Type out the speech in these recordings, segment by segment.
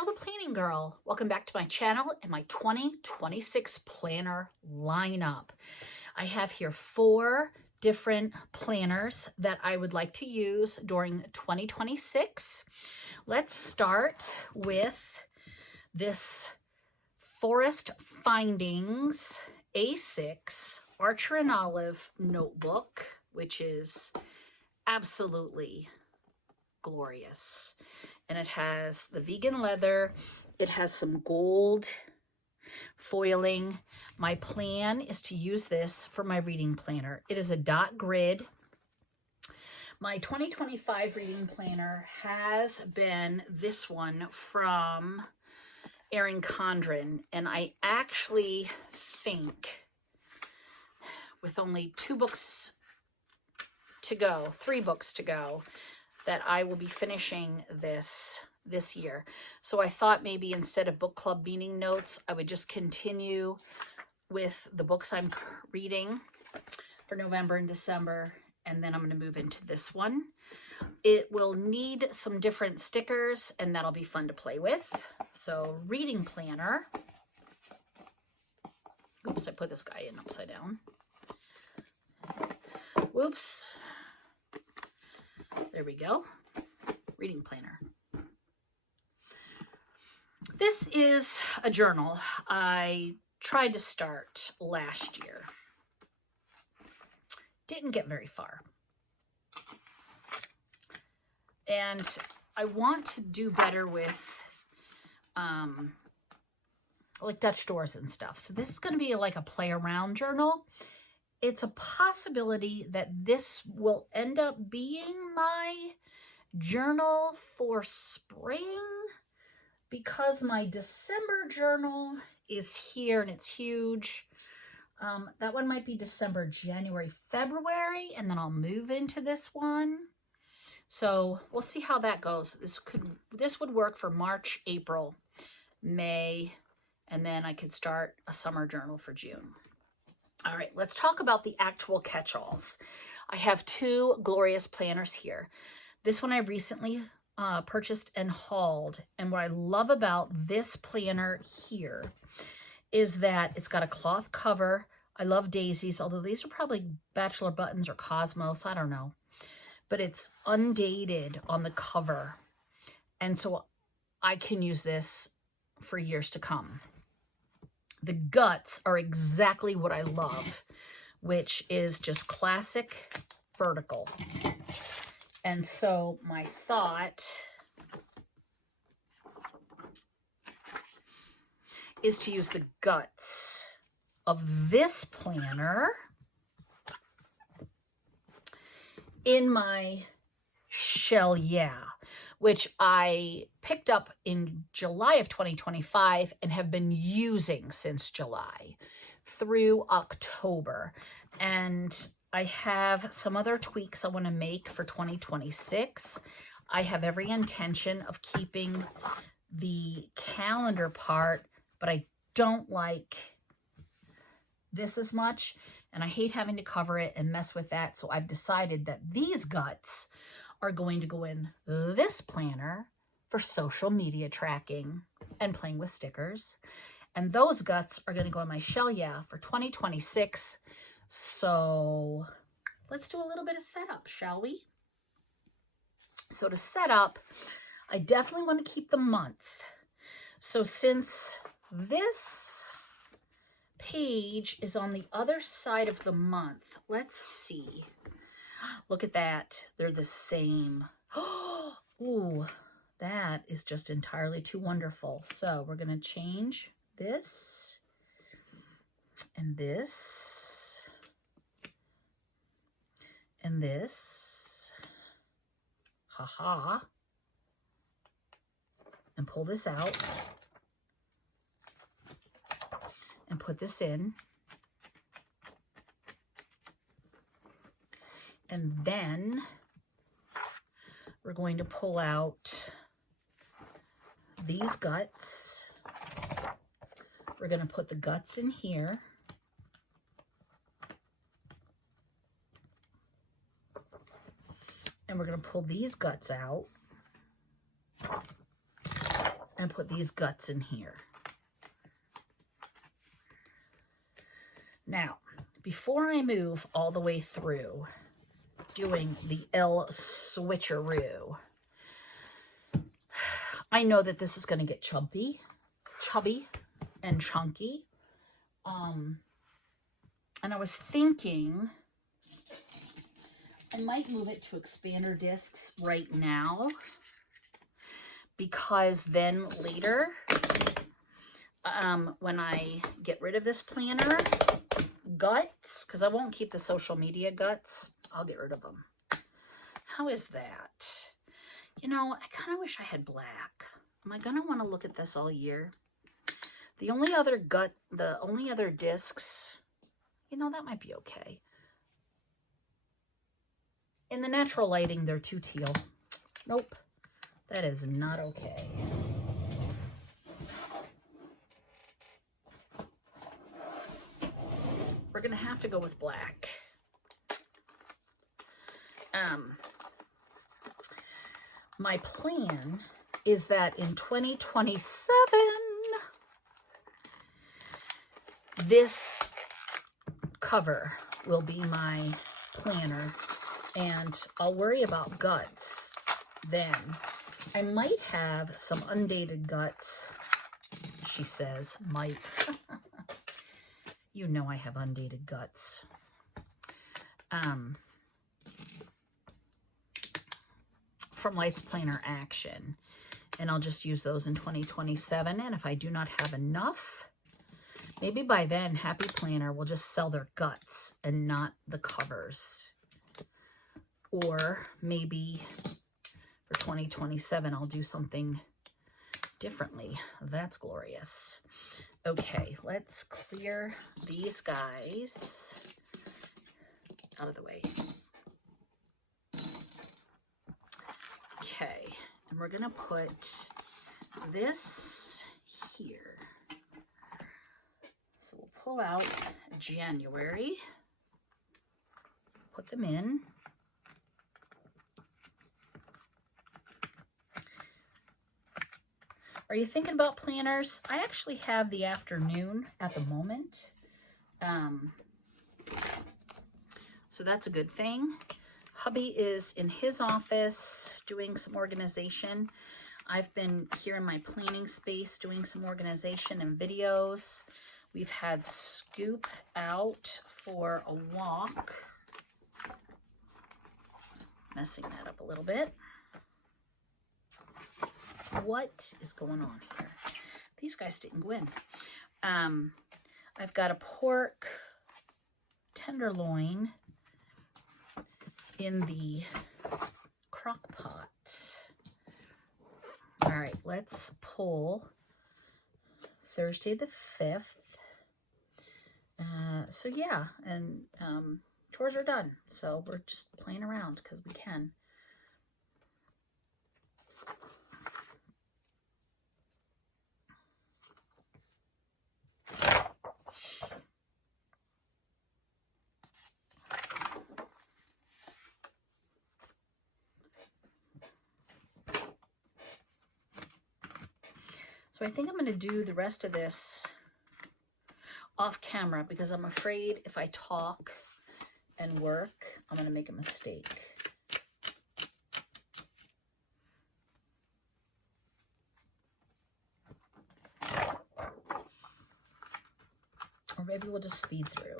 Gail the Planning Girl. Welcome back to my channel and my 2026 planner lineup. I have here 4 different planners that I would like to use during 2026. Let's start with this Forest Findings A6 Archer and Olive notebook, which is absolutely glorious. And it has the vegan leather. It has some gold foiling. My plan is to use this for my reading planner. It is a dot grid. My 2025 reading planner has been this one from Erin Condren, and I actually think with only 2 books to go, 3 books to go, that I will be finishing this year. So I thought maybe instead of book club meeting notes, I would just continue with the books I'm reading for November and December, and then I'm going to move into this one. It will need some different stickers, and that'll be fun to play with. So reading planner. Oops, I put this guy in upside down. Whoops. There we go. Reading planner. This is a journal I tried to start last year. Didn't get very far. And I want to do better with like Dutch doors and stuff. So this is going to be like a play around journal. It's a possibility that this will end up being my journal for spring, because my December journal is here and it's huge. That one might be December, January, February, and then I'll move into this one. So we'll see how that goes. This would work for March, April, May, and then I could start a summer journal for June. All right, let's talk about the actual catch-alls. I have 2 glorious planners here. This one I recently purchased and hauled. And what I love about this planner here is that it's got a cloth cover. I love daisies, although these are probably Bachelor Buttons or Cosmos, I don't know. But it's undated on the cover. And so I can use this for years to come. The guts are exactly what I love, which is just classic vertical. And so my thought is to use the guts of this planner in my Shell Yeah, which I picked up in July of 2025 and have been using since July through October. And I have some other tweaks I want to make for 2026. I have every intention of keeping the calendar part, but I don't like this as much, and I hate having to cover it and mess with that. So I've decided that these guts are going to go in this planner for social media tracking and playing with stickers. And those guts are going to go in my Shell Yeah for 2026. So let's do a little bit of setup, shall we? So to set up, I definitely want to keep the month. So since this page is on the other side of the month, let's see. Look at that. They're the same. Ooh, that is just entirely too wonderful. So we're going to change this and this and this. Haha. And pull this out and put this in. And then we're going to pull out these guts. We're going to put the guts in here. And we're going to pull these guts out. and put these guts in here. Now, before I move all the way through doing the L switcheroo, I know that this is going to get chubby and chunky. And I was thinking I might move it to expander discs right now, because then later, when I get rid of this planner guts, because I won't keep the social media guts, I'll get rid of them. How is that? You know, I kind of wish I had black. Am I going to want to look at this all year? The only other discs, you know, that might be okay. In the natural lighting, they're too teal. Nope, that is not okay. We're going to have to go with black. My plan is that in 2027, this cover will be my planner, and I'll worry about guts then. I might have some undated guts, she says, might. You know I have undated guts. From Lights Planner Action. And I'll just use those in 2027. And if I do not have enough, maybe by then Happy Planner will just sell their guts and not the covers. Or maybe for 2027, I'll do something differently. That's glorious. Okay, let's clear these guys out of the way. Okay, and we're going to put this here. So we'll pull out January, put them in. Are you thinking about planners? I actually have the afternoon at the moment. So that's a good thing. Hubby is in his office doing some organization. I've been here in my planning space doing some organization and videos. We've had Scoop out for a walk. Messing that up a little bit. What is going on here? These guys didn't go in. I've got a pork tenderloin in the crock pot. All right, let's pull Thursday the 5th. So yeah, and chores are done. So we're just playing around because we can. So I think I'm going to do the rest of this off camera because I'm afraid if I talk and work, I'm going to make a mistake. Or maybe we'll just speed through.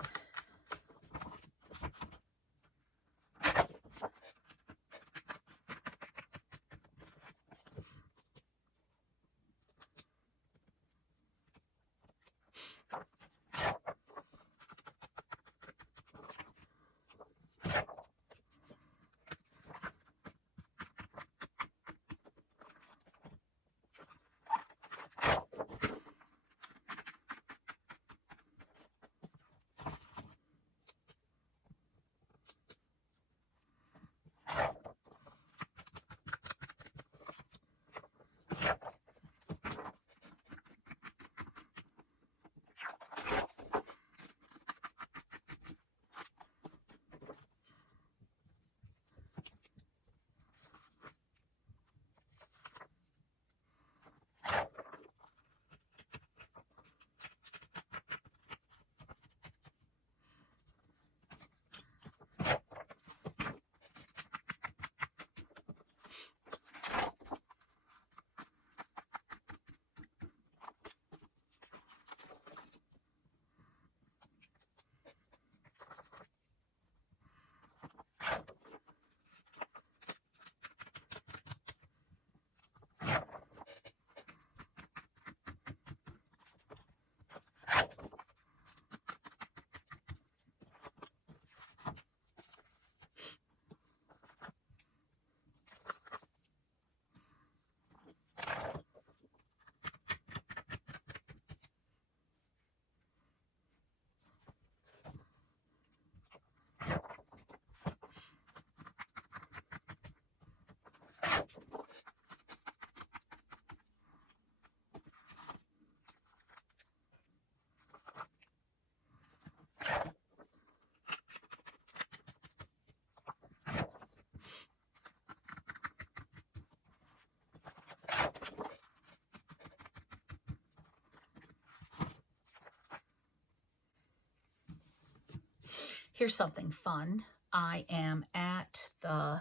Here's something fun. I am at the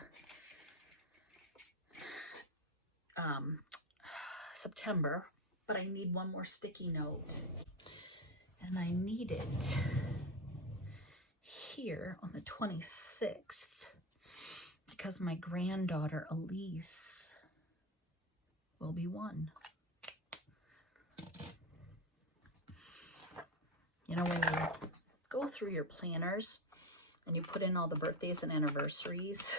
September, but I need one more sticky note. And I need it here on the 26th because my granddaughter Elise will be 1. You know, when you go through your planners and you put in all the birthdays and anniversaries,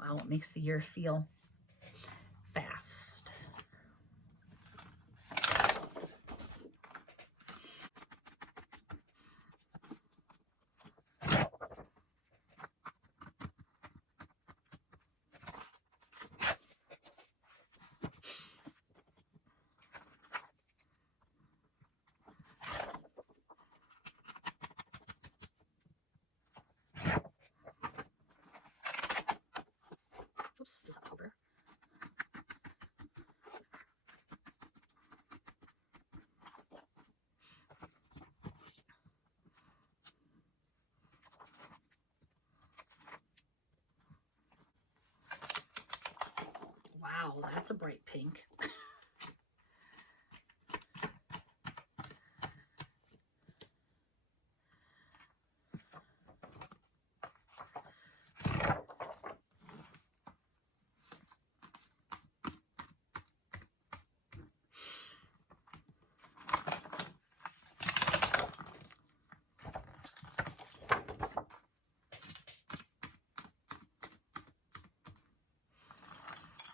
wow, it makes the year feel fast. Oops, this is October. Wow, that's a bright pink.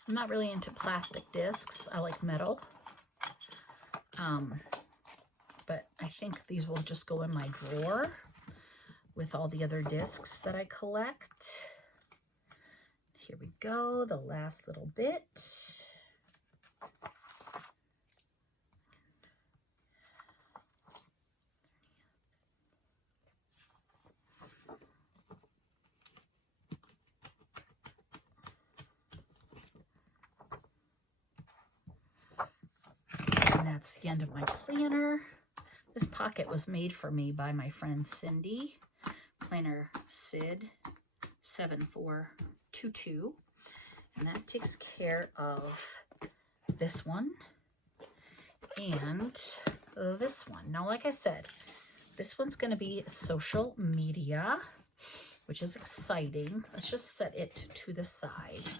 I'm not really into plastic discs. I like metal. But I think these will just go in my drawer with all the other discs that I collect. Here we go, the last little bit. And that's the end of my planner. This pocket was made for me by my friend Cindy, planner Sid 7422. And that takes care of this one and this one. Now, like I said, this one's going to be social media, which is exciting. Let's just set it to the side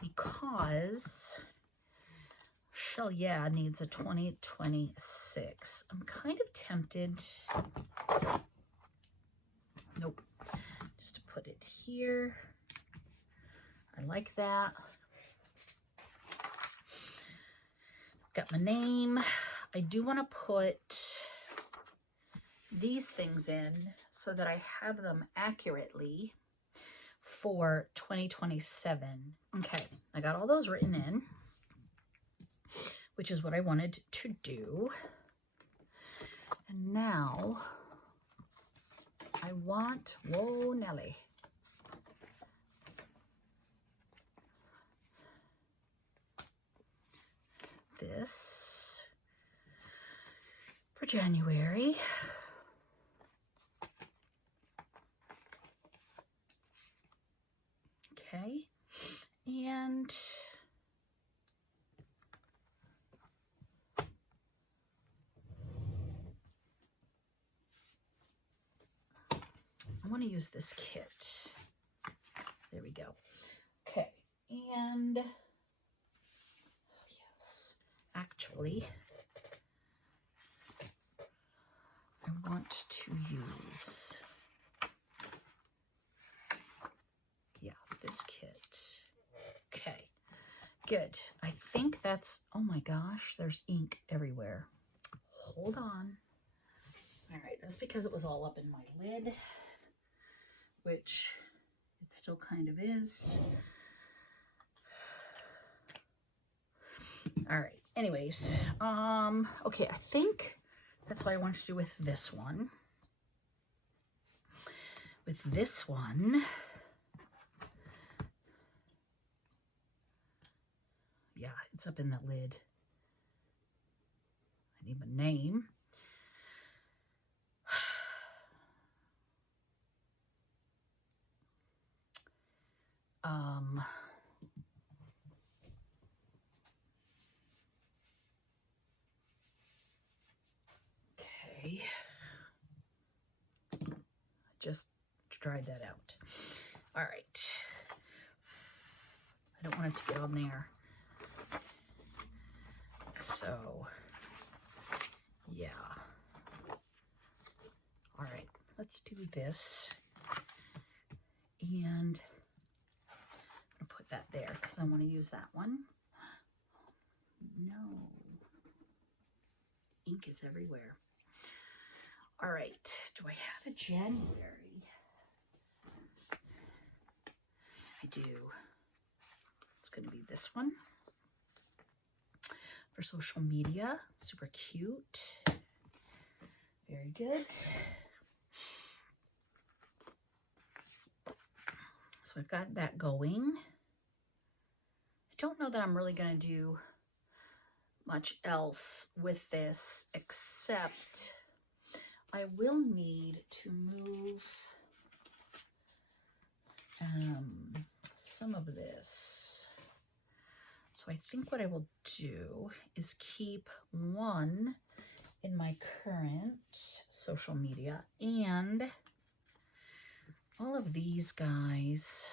because Shell Yeah needs a 2026. I'm kind of tempted, nope, just to put it here. I like that. Got my name. I do want to put these things in so that I have them accurately for 2027. Okay, I got all those written in, which is what I wanted to do. And now I want, whoa, Nelly. This for January. Okay, and I want to use this kit. There we go. Okay, and yes, actually, I want to use, yeah, this kit. Okay, good. I think that's, oh my gosh, there's ink everywhere. Hold on. All right, that's because it was all up in my lid, which it still kind of is. All right, anyways, okay, I think that's what I want to do with this one. With this one, yeah, it's up in the lid. I need my name. just dried that out. All right. I don't want it to get on there. So, yeah. All right, let's do this. And I'm gonna put that there because I want to use that one. No. Ink is everywhere. All right, do I have a January? I do. It's gonna be this one. For social media, super cute. Very good. So I've got that going. I don't know that I'm really going to do much else with this, except I will need to move some of this. So I think what I will do is keep one in my current social media and all of these guys.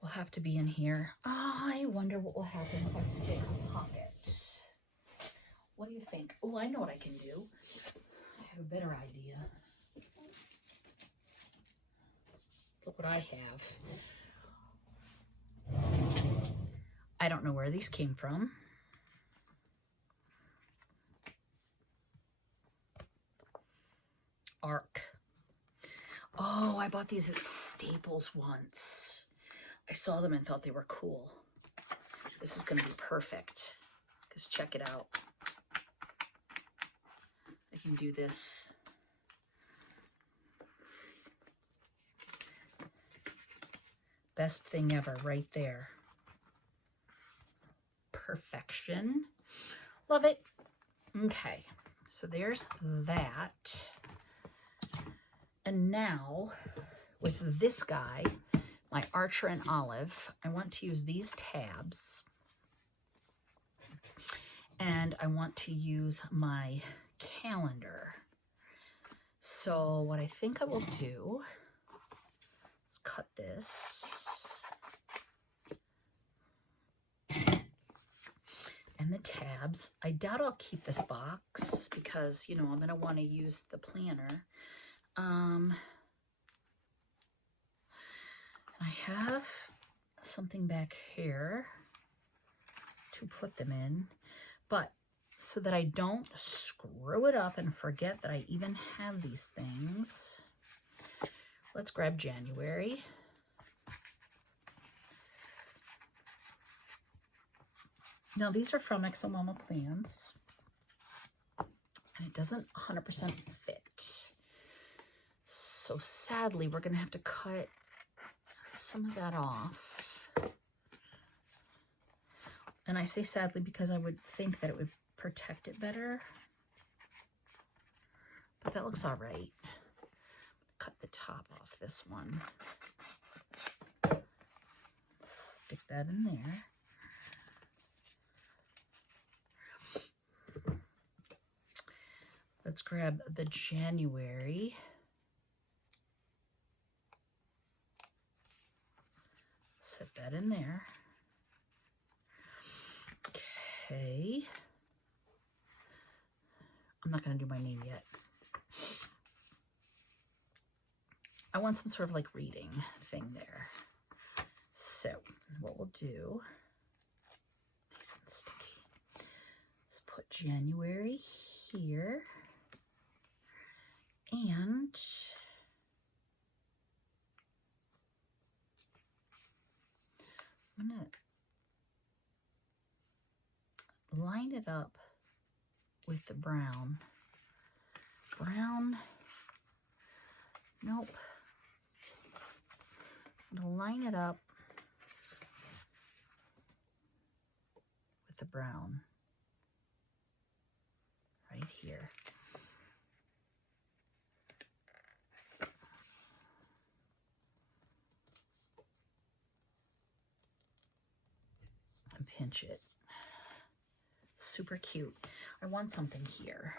Will have to be in here. Oh, I wonder what will happen if I stick a pocket. What do you think? Oh, I know what I can do. I have a better idea. Look what I have. I don't know where these came from. Arc. Oh, I bought these at Staples once. I saw them and thought they were cool. This is going to be perfect because check it out. I can do this. Best thing ever right there. Perfection. Love it. Okay, so there's that. And now with this guy, my Archer and Olive, I want to use these tabs. And I want to use my calendar. So what I think I will do is cut this. And the tabs. I doubt I'll keep this box because, you know, I'm going to want to use the planner. I have something back here to put them in, but so that I don't screw it up and forget that I even have these things, let's grab January. Now these are from Exomama Plans, and it doesn't 100% fit. So sadly, we're gonna have to cut some of that off. And I say sadly because I would think that it would protect it better. But that looks all right. Cut the top off this one. Stick that in there. Let's grab the January. Set that in there. Okay. I'm not going to do my name yet. I want some sort of like reading thing there. So what we'll do, nice and sticky, is put January here. And I'm going to line it up with the brown. Brown, nope. I'm going to line it up with the brown right here. pinch it. Super cute. I want something here.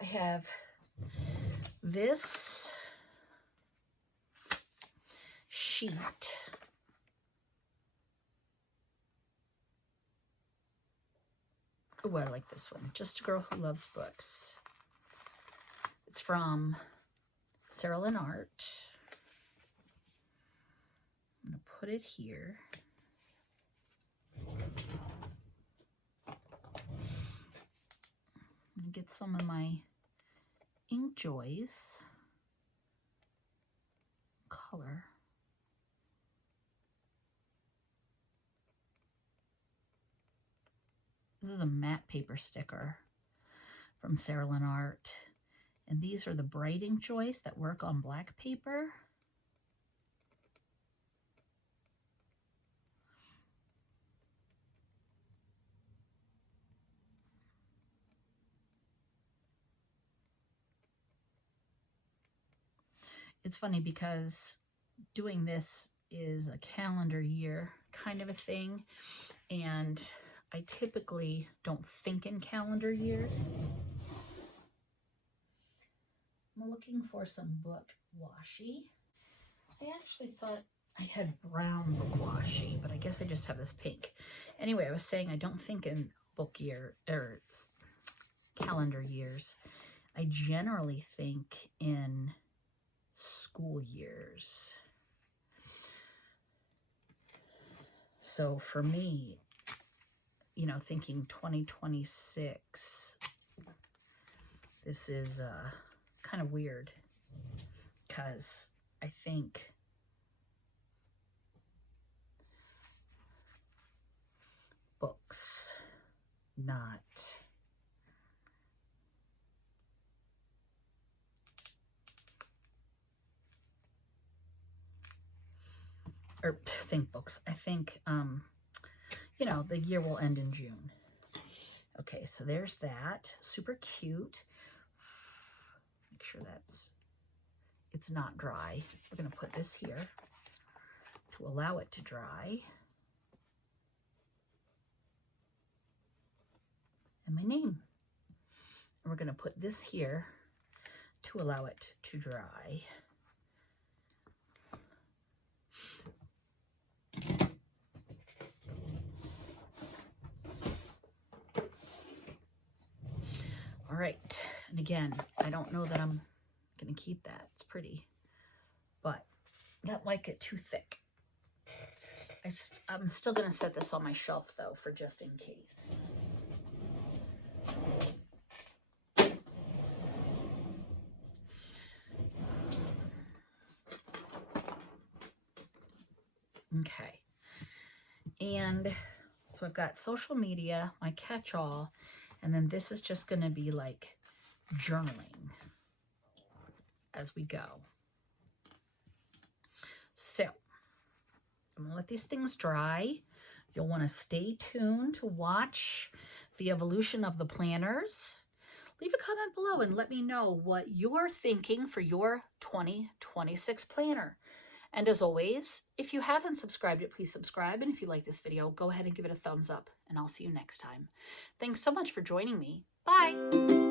I have this sheet. Oh, I like this one. Just a Girl Who Loves Books. It's from Sarah Lynn Art. I'm going to put it here. I'm going to get some of my Ink Joys color. This is a matte paper sticker from Sarah Lynn Art. And these are the bright Ink Joys that work on black paper. It's funny because doing this is a calendar year kind of a thing, and I typically don't think in calendar years. I'm looking for some book washi. I actually thought I had brown book washi, but I guess I just have this pink. Anyway, I was saying I don't think in book year or calendar years. I generally think in school years. So for me, you know, thinking 2026, this is kind of weird because I think books, not or think books. I think, you know, the year will end in June. Okay, so there's that. Super cute. Make sure it's not dry. We're going to put this here to allow it to dry. And my name. And we're going to put this here to allow it to dry. All right, and again, I don't know that I'm going to keep that. It's pretty, but I don't like it too thick. I'm still going to set this on my shelf, though, for just in case. Okay, and so I've got social media, my catch-all, and then this is just going to be like journaling as we go. So I'm going to let these things dry. You'll want to stay tuned to watch the evolution of the planners. Leave a comment below and let me know what you're thinking for your 2026 planner. And as always, if you haven't subscribed yet, please subscribe. And if you like this video, go ahead and give it a thumbs up. And I'll see you next time. Thanks so much for joining me. Bye.